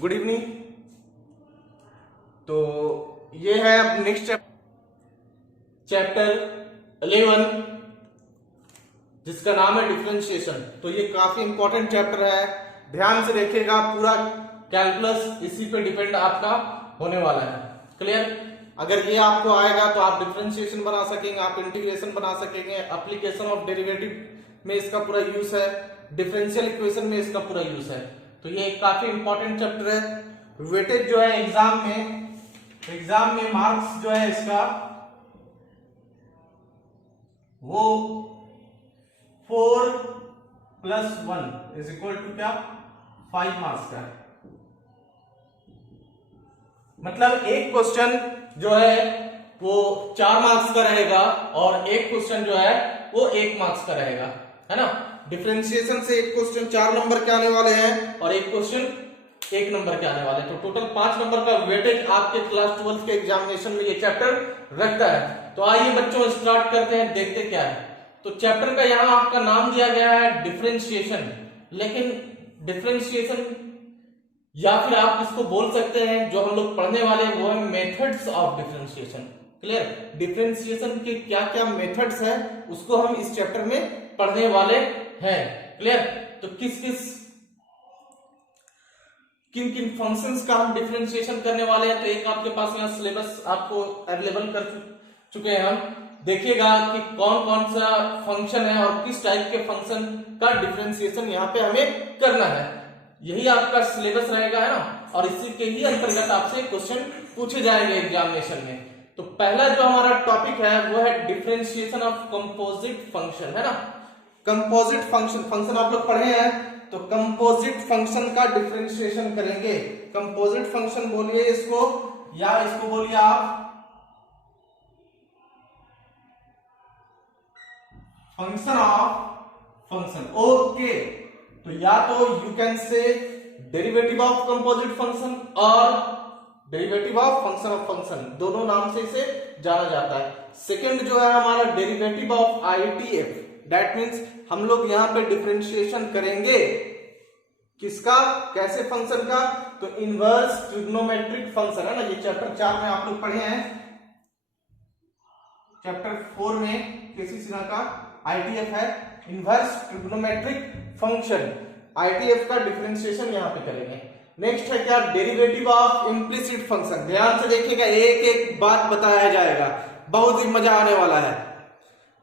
Good evening. तो ये है अब नेक्स्ट चैप्टर 11 जिसका नाम है डिफरेंशिएशन। तो ये काफी इंपॉर्टेंट चैप्टर है, ध्यान से देखिएगा। पूरा कैलकुलस इसी पे डिपेंड आपका होने वाला है। क्लियर? अगर ये आपको आएगा तो आप डिफरेंशिएशन बना सकेंगे, आप इंटीग्रेशन बना सकेंगे, एप्लीकेशन ऑफ डेरिवेटिव में इसका पूरा यूज है, डिफरेंशियल इक्वेशन में इसका पूरा यूज है। तो ये काफी इंपॉर्टेंट चैप्टर है। वेटेज जो है एग्जाम में मार्क्स जो है इसका वो 4 + 1 = क्या 5 मार्क्स का है। मतलब एक क्वेश्चन जो है वो 4 मार्क्स का रहेगा और एक क्वेश्चन जो है वो 1 मार्क्स का रहेगा, है ना। डिफरेंशिएशन से एक क्वेश्चन 4 नंबर के आने वाले हैं और एक क्वेश्चन 1 नंबर के आने वाले हैं। तो टोटल 5 नंबर का वेटेज आपके क्लास 12 के एग्जामिनेशन में ये चैप्टर रखता है। तो आइए बच्चों स्टार्ट करते हैं, देखते क्या है। तो चैप्टर का यहां आपका नाम दिया गया है डिफरेंशिएशन, लेकिन डिफरेंशिएशन या फिर आप इसको बोल सकते हैं जो हम लोग पढ़ने वाले हैं वो है methods of differentiation. Clear? Differentiation के क्या क्या मेथड्स हैं उसको हम इस चैप्टर में पढ़ने वाले हैं। क्लियर? तो किन किन फंक्शंस का हम डिफरेंशिएशन करने वाले हैं। तो एक आपके पास यहाँ सिलेबस आपको अवेलेबल कर चुके हैं हम। देखिएगा कि कौन कौन सा फंक्शन है और किस टाइप के फंक्शन का डिफरेंशिएशन यहाँ पे हमें करना है। यही आपका सिलेबस रहेगा, है ना। और इसी के ही अंतर्गत आपसे क्वेश्चन पूछे जाएंगे एग्जामिनेशन में। तो पहला जो हमारा टॉपिक है वो है डिफरेंशिएशन ऑफ कंपोजिट फंक्शन, है ना। कंपोजिट फंक्शन आप लोग पढ़े हैं, तो कंपोजिट फंक्शन का डिफरेंशिएशन करेंगे। कंपोजिट फंक्शन बोलिए इसको, या इसको बोलिए आप फंक्शन ऑफ फंक्शन। ओके, तो या तो you can say derivative of composite function और डेरिवेटिव ऑफ फंक्शन, दोनों नाम से इसे जाना जाता है। सेकंड जो है हमारा derivative of ITF, that means हम लोग यहां पे डिफरेंशिएशन करेंगे किसका, कैसे फंक्शन का, तो इनवर्स ट्रिग्नोमेट्रिक फंक्शन, है ना। ये चैप्टर 4 में आप लोग पढ़े हैं। चैप्टर 4 में किसी सिरा का आईटीएफ है, इनवर्स ट्रिग्नोमेट्रिक फंक्शन। आईटीएफ का डिफरेंशिएशन यहां पे करेंगे। नेक्स्ट है क्या, डेरिवेटिव ऑफ इम्प्लिसिट फंक्शन। ध्यान से देखिएगा, एक एक बात बताया जाएगा, बहुत ही मजा आने वाला है।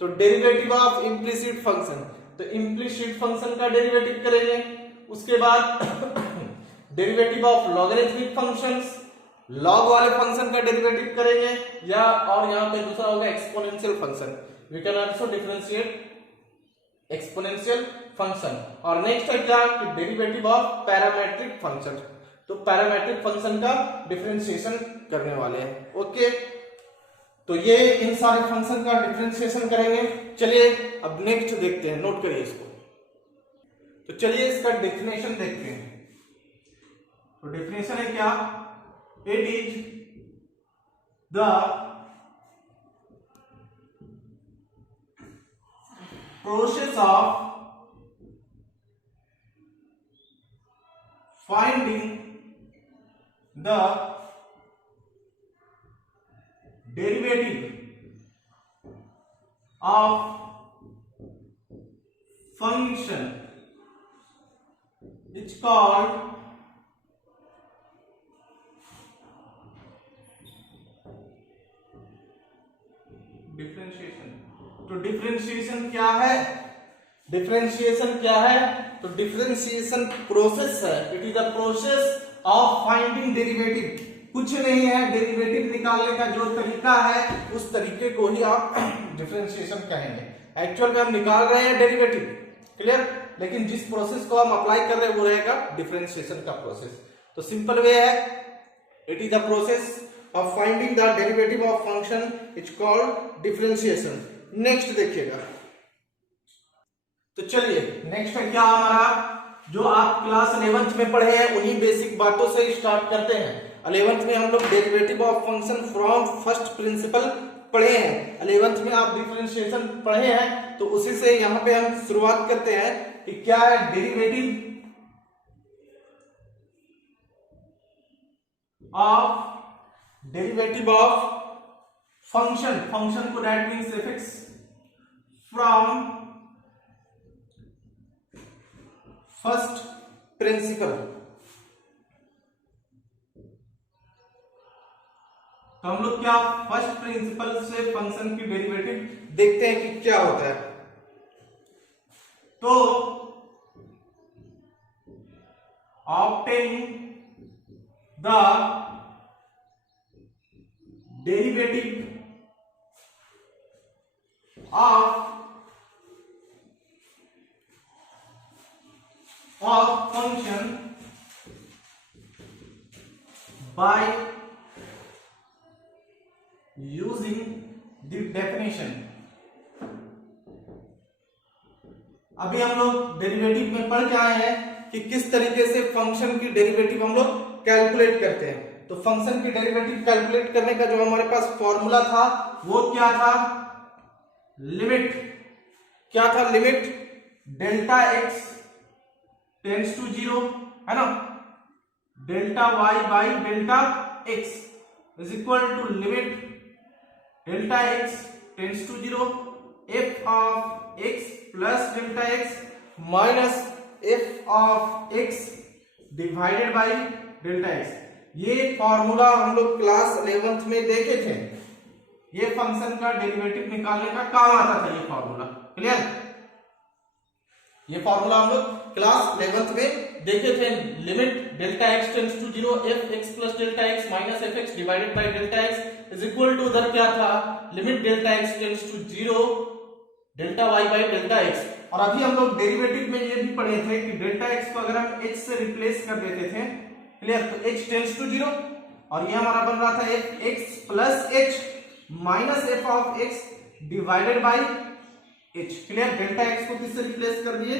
तो डेरिवेटिव ऑफ इम्प्लिसिट फंक्शन, तो इम्प्लिसिट फंक्शन का डेरिवेटिव करेंगे। उसके बाद derivative of logarithmic functions, log वाले फंक्शन का डेरिवेटिव करेंगे। या और यहां पे दूसरा होगा exponential function, we can also differentiate exponential function. और नेक्स्ट है क्या कि डेरिवेटिव ऑफ पैरामेट्रिक फंक्शन, तो पैरामेट्रिक फंक्शन का डिफरेंशिएशन करने वाले हैं। ओके, तो ये इन सारे फंक्शन का डिफरेंशिएशन करेंगे। चलिए अब नेक्स्ट देखते हैं, नोट करिए इसको। तो चलिए इसका डेफिनेशन देखते हैं। तो डेफिनेशन है क्या, it is the process of finding the derivative of function is called differentiation. तो डिफरेंशिएशन क्या है, डिफरेंशिएशन क्या है, तो डिफरेंशिएशन प्रोसेस है। It is the process of finding derivative. कुछ नहीं है, डेरिवेटिव निकालने का जो तरीका है उस तरीके को ही आप डिफरेंशिएशन कहेंगे। एक्चुअल में हम निकाल रहे हैं डेरिवेटिव, क्लियर, लेकिन जिस प्रोसेस को हम अप्लाई कर रहे हैं वो रहेगा डिफरेंशिएशन का प्रोसेस। तो सिंपल वे है, it is the process of finding the derivative of function is called differentiation. Next देखिएगा। तो चलिए नेक्स्ट है क्या हमारा, जो आप क्लास 11th में पढ़े हैं उन्हीं बेसिक बातों से स्टार्ट करते हैं। 11th में हम लोग derivative of function from first principal पढ़े हैं, 11th में आप डिफरेंशिएशन पढ़े हैं, तो उसी से यहां पे हम शुरुआत करते हैं कि क्या है derivative of derivative of function, function को that means f from first principle. तो हम लोग क्या फर्स्ट प्रिंसिपल से फंक्शन की डेरिवेटिव देखते हैं कि क्या होता है। तो obtaining the derivative of function by using the definition। अभी हम लोग डेरिवेटिव में पढ़ के आए हैं कि किस तरीके से फंक्शन की डेरिवेटिव हम लोग कैलकुलेट करते हैं। तो फंक्शन की डेरिवेटिव कैलकुलेट करने का जो हमारे पास फॉर्मूला था वो क्या था, लिमिट क्या था, limit delta x tends to 0 है ना, delta y by delta x is equal to limit delta x tends to 0 f of x plus delta x minus f of x divided by delta x. ये formula हम लोग class 11th में देखे थे। ये function का derivative निकालने का काम आता था ये फॉर्मूला, क्लियर। ये फॉर्मूला हम लोग क्लास 11th में देखे थे। Limit delta x tends to 0 f x plus delta x minus f x divided by delta x is equal to उधर क्या था, limit delta x tends to 0 delta y by delta x. और अभी हम लोग डेरिवेटिव में ये भी पढ़े थे कि डेल्टा एक्स को अगर हम h से रिप्लेस कर देते थे, क्लियर, तो h टेंड्स टू 0 और ये हमारा बन रहा था F x plus h minus f of x divided by H, clear. Delta x को किससे रिप्लेस कर दिए,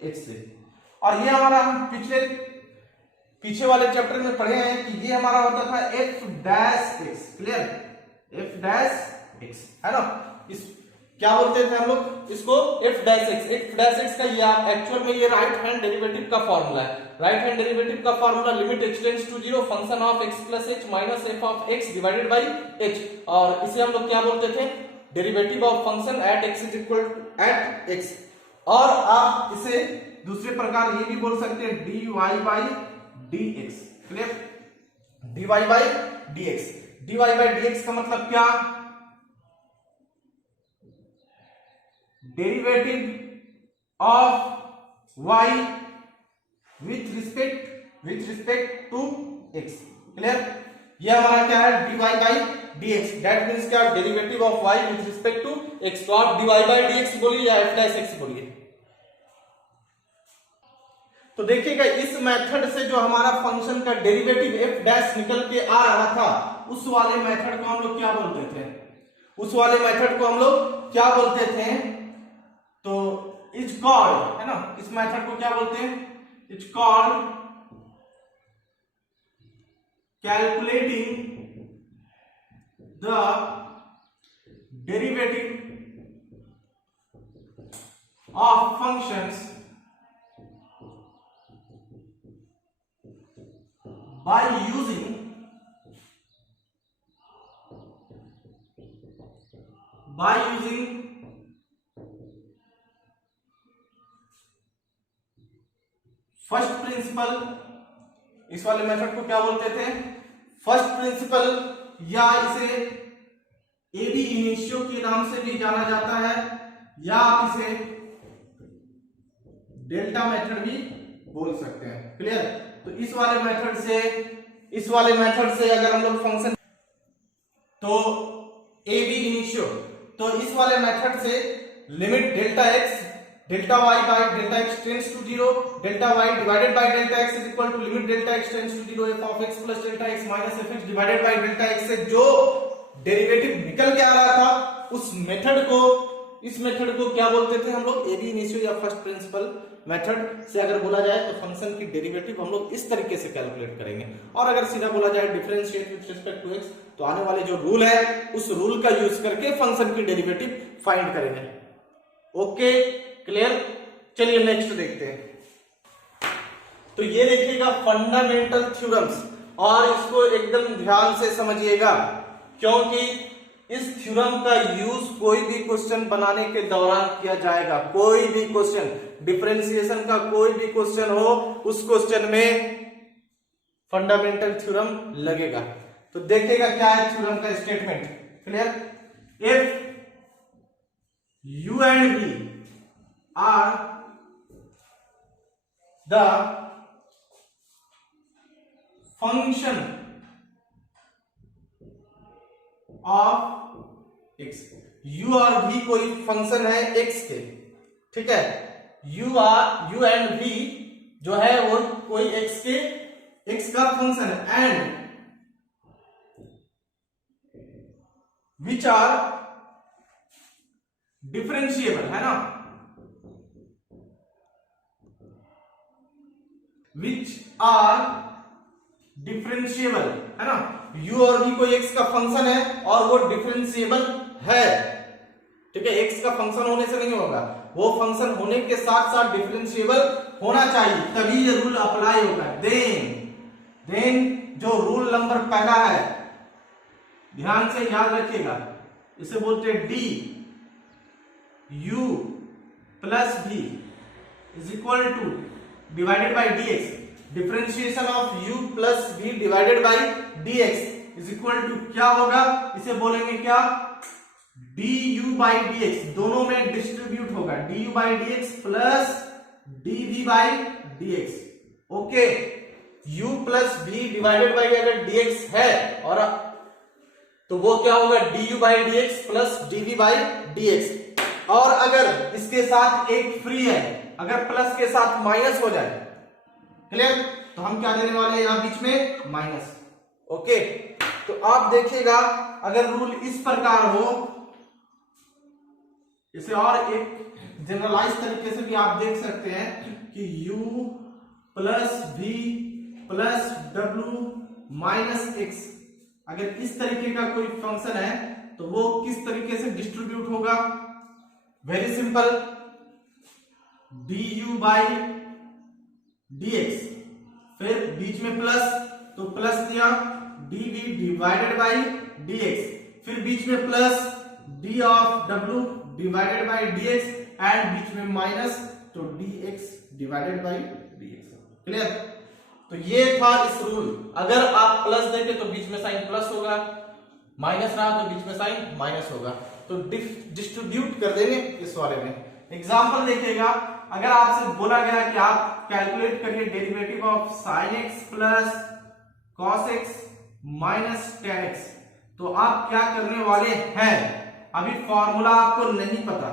h से। और ये हमारा हम पीछे वाले चैप्टर में पढ़े हैं कि ये हमारा होता था f dash x, clear, f dash x है ना। इस क्या बोलते थे हम लोग इसको, f dash x. F dash x का ये एक्चुअल में ये राइट हैंड डेरिवेटिव का फॉर्मूला है। राइट हैंड डेरिवेटिव का formula limit x tends to 0 function of x plus h minus f of x divided by h. और इसे हम लोग क्या बोलते थे, derivative of function eight x is equal to at x. और आप इसे दूसरे प्रकार ये भी बोल सकते हैं d y by d x, clear, d y by d x. D y by d x का मतलब क्या, derivative of y with respect to x, clear. ये हमारा क्या है, dy by dx, that means क्या, derivative of y with respect to x। तो आप dy बाई dx बोलिए या f डैश x बोलिए। तो देखिएगा इस मेथड से जो हमारा फंक्शन का डेरिवेटिव f डैश निकल के आ रहा था, उस वाले मेथड को हम लोग क्या बोलते थे, उस वाले मेथड को हम लोग क्या बोलते थे, तो इज कॉल्ड, है ना, इस मेथड को क्या बोलते हैं, is called calculating the derivative of functions by using first principle. इस वाले मेथड को क्या बोलते थे, फर्स्ट प्रिंसिपल, या इसे एबी इनिशियो के नाम से भी जाना जाता है, या आप इसे डेल्टा मेथड भी बोल सकते हैं, क्लियर। तो इस वाले मेथड से अगर हम लोग फंक्शन, तो एबी इनिशियो, तो इस वाले मेथड से limit delta x delta y by delta x tends to 0 delta y divided by delta x is equal to limit delta x tends to 0 f of x plus delta x minus f x divided by delta x से जो derivative निकल के आ रहा था, उस method को, इस method को क्या बोलते थे हम लोग, एबी इनिशियो या फर्स्ट प्रिंसिपल मेथड से अगर बोला जाए तो फंक्शन की डेरिवेटिव हम लोग इस तरीके से कैलकुलेट करेंगे। और अगर सीधा बोला जाए differentiate with respect to x, तो आने वाले जो रूल है उस रूल का यूज करके फंक्शन की डेरिवेटिव फाइंड करेंगे। Okay, clear. चलिए नेक्स्ट देखते हैं। तो ये देखिएगा फंडामेंटल थ्योरम्स, और इसको एकदम ध्यान से समझिएगा, क्योंकि इस थ्योरम का यूज कोई भी क्वेश्चन बनाने के दौरान किया जाएगा। कोई भी क्वेश्चन, डिफरेंशिएशन का कोई भी क्वेश्चन हो, उस क्वेश्चन में फंडामेंटल थ्योरम लगेगा। तो देखिएगा क्या है थ्योरम का statement. Clear? If u and v are the function of x, u और भी कोई फंक्शन है एक्स के, ठीक है, यू एंड भी जो है वो कोई एक्स के, एक्स का फंक्शन है, एंड विच आर डिफरेंशिएबल, है ना, विच आर डिफरेंशिएबल, है ना, u और v कोई x का फंक्शन है और वो डिफरेंशिएबल है, ठीक है, x का फंक्शन होने से नहीं होगा, वो फंक्शन होने के साथ साथ डिफरेंशिएबल होना चाहिए, तभी ये रूल अप्लाई होगा। देन जो रूल नंबर पहला है, ध्यान से याद रखिएगा, इसे बोलते हैं d u plus v is equal to divided by d x, differentiation of u plus v divided by dx is equal to क्या होगा, इसे बोलेंगे क्या, du बाई dx, दोनों में डिस्ट्रीब्यूट होगा, du by dx plus dv by dx। Okay, u plus v divided by अगर dx है और तो वो क्या होगा, du by dx plus dv by dx। और अगर इसके साथ एक फ्री है, अगर प्लस के साथ माइनस हो जाए, क्लियर, तो हम क्या देने वाले हैं यहां बीच में, माइनस। ओके, तो आप देखिएगा अगर रूल इस प्रकार हो, इसे और एक जनरलाइज तरीके से भी आप देख सकते हैं कि u plus v plus w minus x, अगर इस तरीके का कोई फंक्शन है तो वो किस तरीके से डिस्ट्रीब्यूट होगा, very simple, du by dx, फिर बीच में प्लस तो प्लस दिया, dv डिवाइडेड बाई dx, फिर बीच में plus d of w divided by dx and बीच में माइनस तो dx divided by dx। Clear? तो ये था इस रूल, अगर आप प्लस देंगे तो बीच में साइन प्लस होगा, माइनस रहा तो बीच में साइन माइनस होगा, तो डिस्ट्रीब्यूट कर देंगे इस वाले में। एग्जांपल देखिएगा, अगर आपसे बोला गया कि आप कैलकुलेट करिए derivative of sine x plus cos x minus ten x, तो आप क्या करने वाले हैं, अभी फॉर्मूला आपको नहीं पता,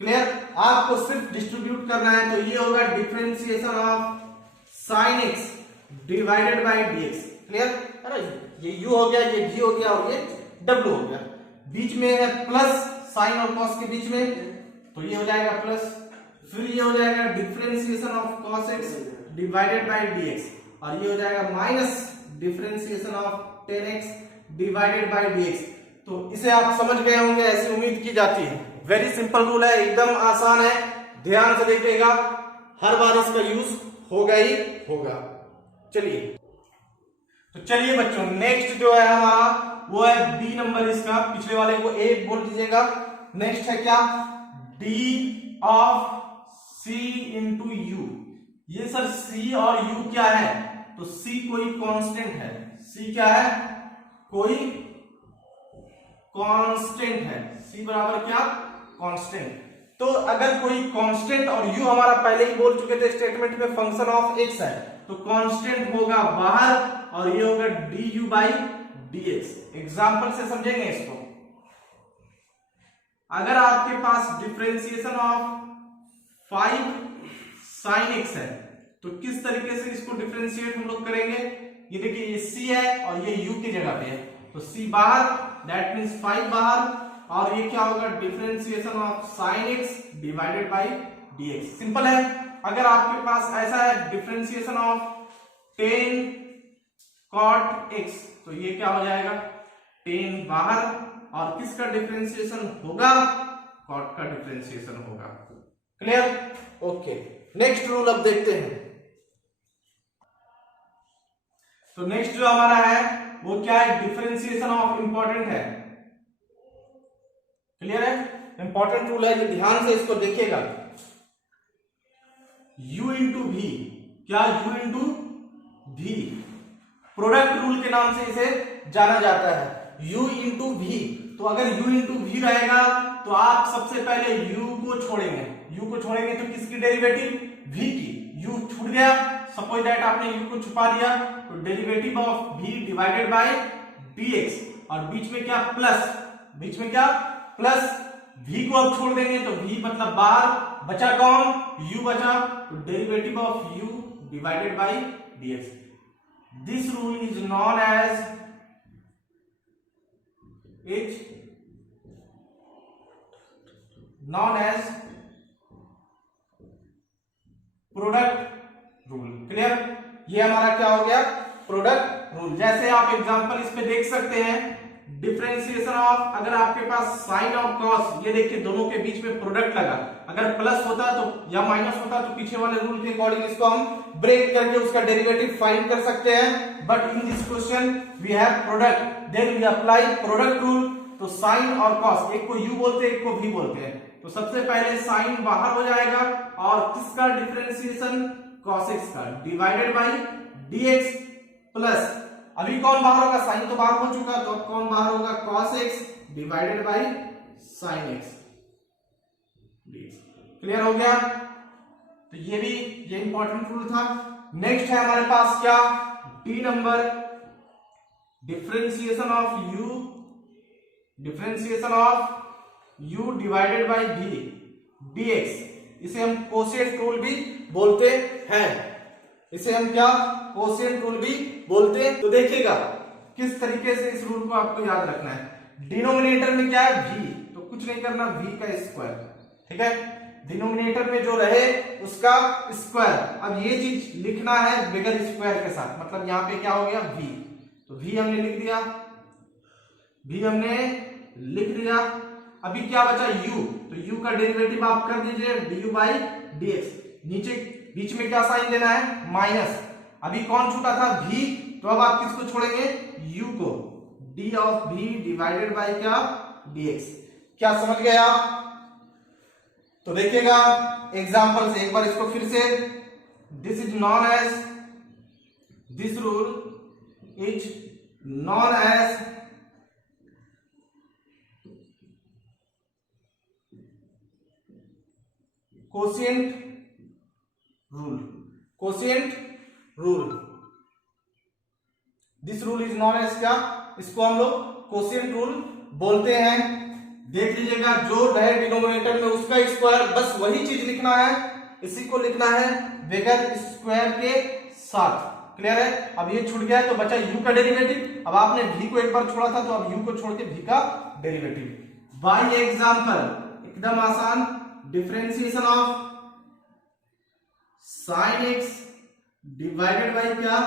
क्लियर, आपको सिर्फ डिस्ट्रीब्यूट करना है, तो ये होगा differentiation of sine x divided by dx. Clear है ना, ये u हो गया, ये v हो गया और ये w हो गया, बीच में है प्लस साइन और कॉस के बीच में, तो ये हो जाएगा प्लस, फिर ये हो जाएगा differentiation of cos x divided by dx, और ये हो जाएगा minus differentiation of tan x divided by dx. तो इसे आप समझ गए होंगे, ऐसी उम्मीद की जाती है। वेरी सिंपल रूल है, एकदम आसान है, ध्यान से देखिएगा, हर बार इसका यूज होगा ही होगा। चलिए, तो चलिए बच्चों, नेक्स्ट जो है हमारा वो है बी नंबर, इसका पिछले वाले को ए बोल दीजिएगा। नेक्स्ट है क्या, d of c into u. ये सर सी और यू क्या है, तो सी कोई कांस्टेंट है, सी क्या है, कोई कांस्टेंट है, सी बराबर क्या, कांस्टेंट। तो अगर कोई कांस्टेंट, और यू हमारा पहले ही बोल चुके थे स्टेटमेंट में फंक्शन ऑफ एक्स है, तो कांस्टेंट होगा बाहर और ये होगा D you by d x. Example से समझेंगे इसको, अगर आपके पास डिफरेंशिएशन ऑफ 5 साइन एक्स है, तो किस तरीके से इसको डिफरेंशिएट हम लोग करेंगे, ये देखिए ये सी है और ये यू की जगह पे है, तो सी बाहर, दैट मीन्स 5 बाहर, और ये क्या होगा, differentiation of sine x divided by dx. Simple है। अगर आपके पास ऐसा है डिफरेंशिएशन ऑफ 10 कॉट एक्स, तो ये क्या हो जाएगा, 10 बाहर, और किसका डिफरेंशिएशन होगा, कॉट का डिफरेंशिएशन होगा। क्लियर? ओके, नेक्स्ट रूल अब देखते हैं। तो नेक्स्ट जो हमारा है वो क्या है, डिफरेंशिएशन ऑफ इंपॉर्टेंट है। क्लियर है, इंपॉर्टेंट रूल है, ये ध्यान से इसको देखिएगा। u इंटू वी, क्या u into v, product rule के नाम से इसे जाना जाता है, u इंटू वी। तो अगर u इंटू वी रहेगा तो आप सबसे पहले u को छोड़ेंगे, u को छोड़ेंगे तो किसकी डेरिवेटिव, v की। u छूट गया, सपोज दैट आपने u को छुपा दिया, तो derivative of v divided by dx, और बीच में क्या प्लस, बीच में क्या प्लस, v को अब छोड़ देंगे तो v मतलब बाहर, बचा कौन, u बचा, तो derivative of u divided by dx। This rule is known as product rule. Clear, ये हमारा क्या हो गया, प्रोडक्ट रूल। जैसे आप एग्जांपल इस पे देख सकते हैं, डिफरेंशिएशन ऑफ, अगर आपके पास साइन और कॉस, ये देखिए दोनों के बीच में प्रोडक्ट लगा, अगर प्लस होता तो या माइनस होता तो पीछे वाले रूल के अकॉर्डिंग इसको हम ब्रेक करके उसका डेरिवेटिव फाइंड कर सकते हैं। But in this question we have product, then we apply product rule. तो साइन और कॉस, एक को u बोलते हैं, एक को v बोलते हैं। तो सबसे पहले साइन बाहर हो जाएगा और किसका डिफरेंशिएशन, cos x का, डिवाइडेड बाय dx प्लस, अभी कौन बाहर होगा, साइन तो बाहर हो चुका, तो अब कौन बाहर होगा, cos x divided by sin x dx। Clear हो गया, तो ये भी ये इंपॉर्टेंट रूल था। नेक्स्ट है हमारे पास क्या, D number, differentiation of u, differentiation of u divided bye v dx, इसे हम कोसेंट रूल भी बोलते हैं, इसे हम क्या, कोसेंट रूल भी बोलते हैं। तो देखिएगा किस तरीके से इस रूल को आपको याद रखना है। डिनोमिनेटर में क्या है, v, तो कुछ नहीं करना, v का स्क्वायर, ठीक है, डिनोमिनेटर में जो रहे उसका स्क्वायर। अब ये चीज लिखना है बिगर स्क्वायर के साथ, मतलब यहाँ पे क्या हो गया, v, तो v हमने लिख दिया, v हमने लिख दिया। अभी क्या बचा, u, तो u का डेरिवेटिव आप कर दीजिए du बाई dx, नीचे बीच में क्या साइन देना है, माइनस। अभी कौन छूटा था, v, तो अब आप किसको छोड़ेंगे, u को, d of v divided by क्या, dx। क्या समझ गए आप? तो देखिएगा एग्जांपल से एक बार इसको फिर से, this is known as, this rule is known as quotient rule, quotient rule, this rule is known as क्या, इसको हम लोग कोशिएंट रूल बोलते हैं। देख लीजिएगा, जो रहे डिनोमिनेटर में उसका स्क्वायर, बस वही चीज लिखना है, इसी को लिखना है बगैर स्क्वायर के साथ। क्लियर है, अब ये छूट गया है तो बचा u का डेरिवेटिव। अब आपने v को एक बार छोड़ा था तो अब u को छोड़ के v का डेरिवेटिव। बाय एग्जांपल, एकदम आसान, differentiation of sin x divided by क्या,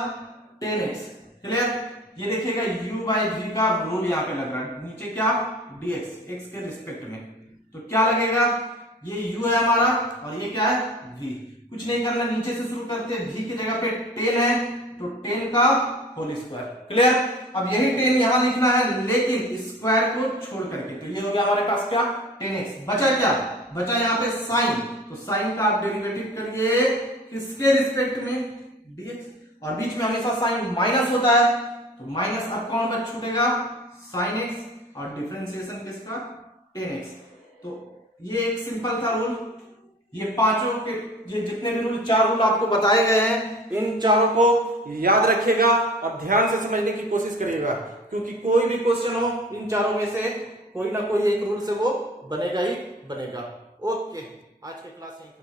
tan x। क्लियर, ये देखिएगा u बाय v का रूल यहाँ पे लग रहा है, नीचे क्या, dx, x के रिस्पेक्ट में, तो क्या लगेगा, ये u है हमारा और ये क्या है, v। कुछ नहीं करना, नीचे से शुरू करते हैं, v की जगह पे tan है तो tan का होल स्क्वायर। क्लियर, अब यही tan यहां लिखना है लेकिन स्क्वायर को छोड़ करके, तो ये हो गया हमारे पास क्या, tan x। बचा क्या, बचा यहाँ पे sin, तो sin का आप डेरिवेटिव करिए किसके रिस्पेक्ट में, dx, और बीच में हमेशा साइन माइनस होता है तो माइनस, अब कौन बच छूटेगा, sin x, और डिफरेंशिएशन किसका, tan x। तो ये एक सिंपल था रूल। ये पांचों के, ये जितने भी रूल, चार रूल आपको बताए गए हैं, इन चारों को याद रखिएगा और ध्यान से समझने की कोशिश करिएगा, क्योंकि कोई भी क्वेश्चन हो इन चारों में से कोई ना कोई एक रूल से वो बनेगा ही बनेगा। ओके, आज के क्लास यहीं